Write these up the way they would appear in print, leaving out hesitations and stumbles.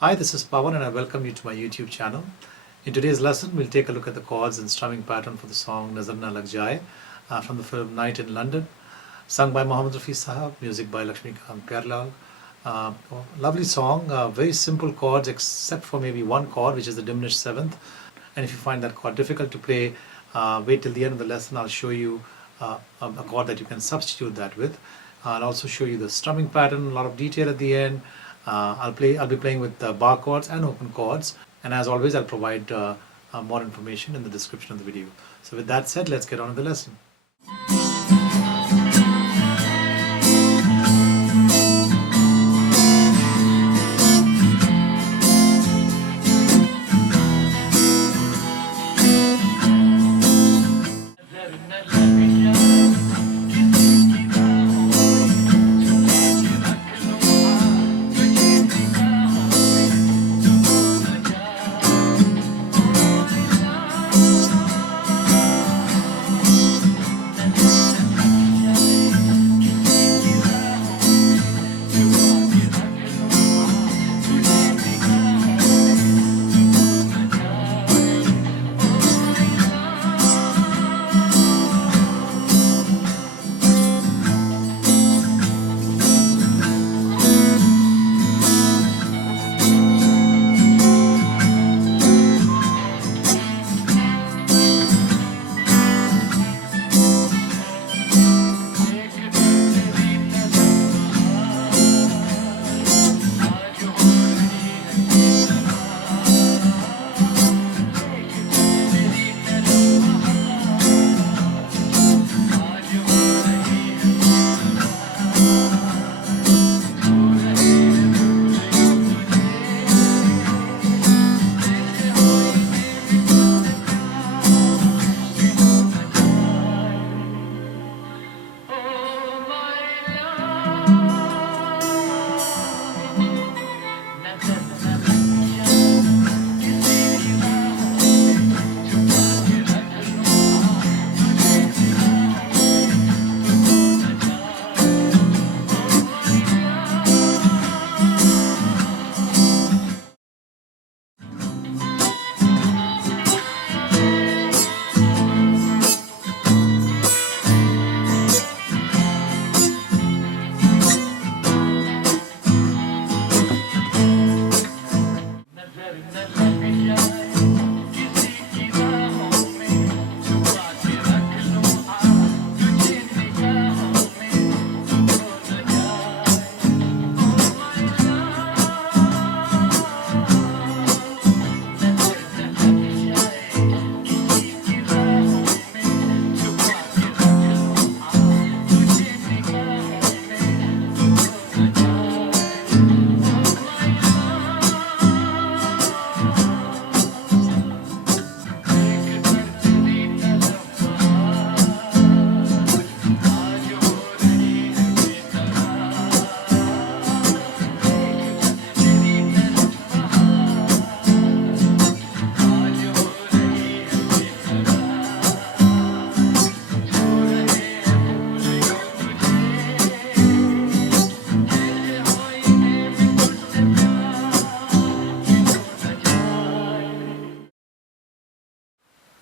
Hi, this is Pawan and I welcome you to my YouTube channel. In today's lesson, we'll take a look at the chords and strumming pattern for the song Nazar Jaaye from the film Night in London, sung by Rafi Sahab, music by Laxmikant, Pyarelal. Lovely song, very simple chords except for maybe one chord, which is the diminished seventh. And if you find that chord difficult to play, wait till the end of the lesson. I'll show you a chord that you can substitute that with. I'll also show you the strumming pattern, a lot of detail at the end. I'll be playing with bar chords and open chords, and as always I'll provide more information in the description of the video. So with that said, let's get on with the lesson.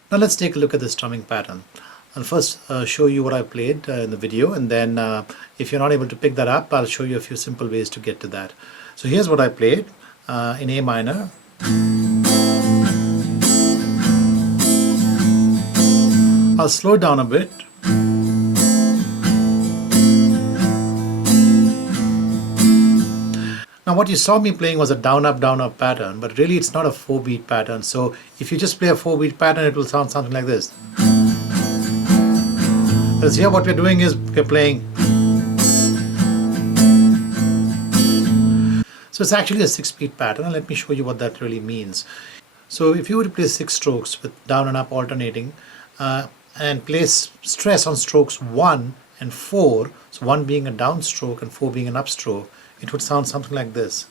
Now let's take a look at the strumming pattern. I'll first show you what I played in the video, and then if you're not able to pick that up, I'll show you a few simple ways to get to that. So here's what I played in A minor. I'll slow it down a bit. Now what you saw me playing was a down up pattern, but really it's not a 4-beat pattern. So if you just play a 4-beat pattern, it will sound something like this. Whereas here what we're doing is we're playing. So it's actually a 6-beat pattern, and let me show you what that really means. So if you were to play 6 strokes with down and up alternating, and place stress on strokes 1 and 4, so 1 being a down stroke and 4 being an up stroke, it would sound something like this.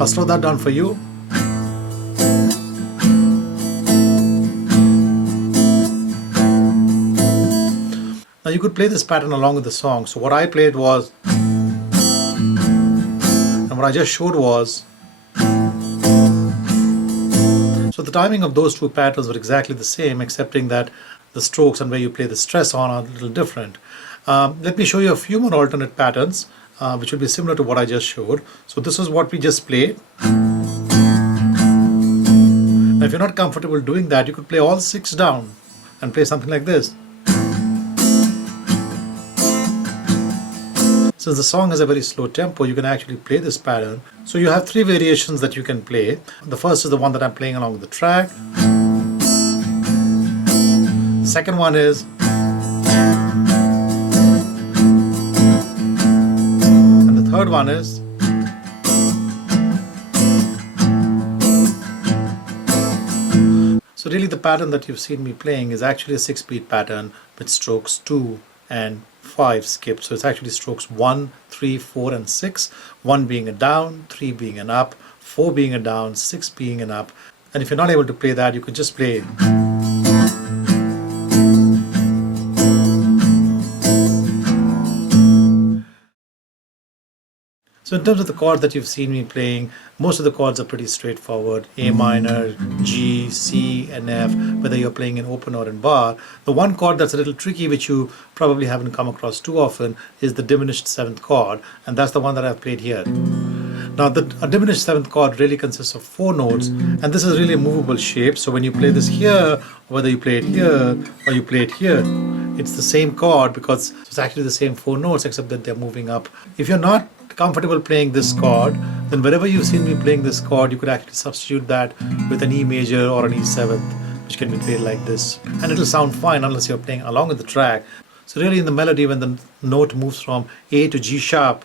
I'll slow that down for you. Now you could play this pattern along with the song. So what I played was, and what I just showed was, so the timing of those two patterns were exactly the same, excepting that the strokes and where you play the stress on are a little different. Let me show you a few more alternate patterns which will be similar to what I just showed. So this is what we just played. Now if you're not comfortable doing that, you could play all 6 down and play something like this. Since the song has a very slow tempo, you can actually play this pattern. So you have 3 variations that you can play. The first is the one that I'm playing along with the track. The second one is, and the third one is, so really the pattern that you've seen me playing is actually a 6-beat pattern with strokes 2 and 5 skipped. So it's actually strokes 1, 3, 4 and 6. 1 being a down, 3 being an up, 4 being a down, 6 being an up. And if you're not able to play that, you could just play. So in terms of the chords that you've seen me playing, most of the chords are pretty straightforward. A minor, G, C and F, whether you're playing in open or in bar. The one chord that's a little tricky, which you probably haven't come across too often, is the diminished 7th chord, and that's the one that I've played here. Now a diminished 7th chord really consists of 4 notes, and this is really a movable shape. So when you play this here, whether you play it here or you play it here, it's the same chord because it's actually the same 4 notes except that they're moving up. If you're not comfortable playing this chord, then wherever you've seen me playing this chord, you could actually substitute that with an E major or an E7th, which can be played like this, and it'll sound fine unless you're playing along with the track. So really in the melody, when the note moves from A to G sharp,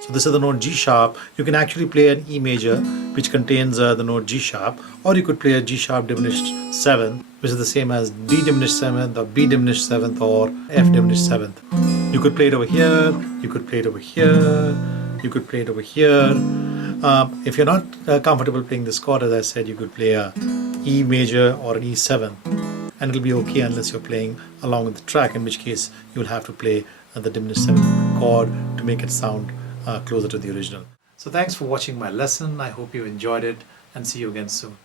so this is the note G sharp, you can actually play an E major which contains the note G sharp, or you could play a G sharp diminished 7th, which is the same as D diminished 7th or B diminished 7th or F diminished 7th. You could play it over here, you could play it over here, you could play it over here. If you're not comfortable playing this chord, as I said, you could play a E major or an E7, and it'll be okay unless you're playing along with the track, in which case you'll have to play the diminished 7th chord to make it sound closer to the original. So thanks for watching my lesson. I hope you enjoyed it, and see you again soon.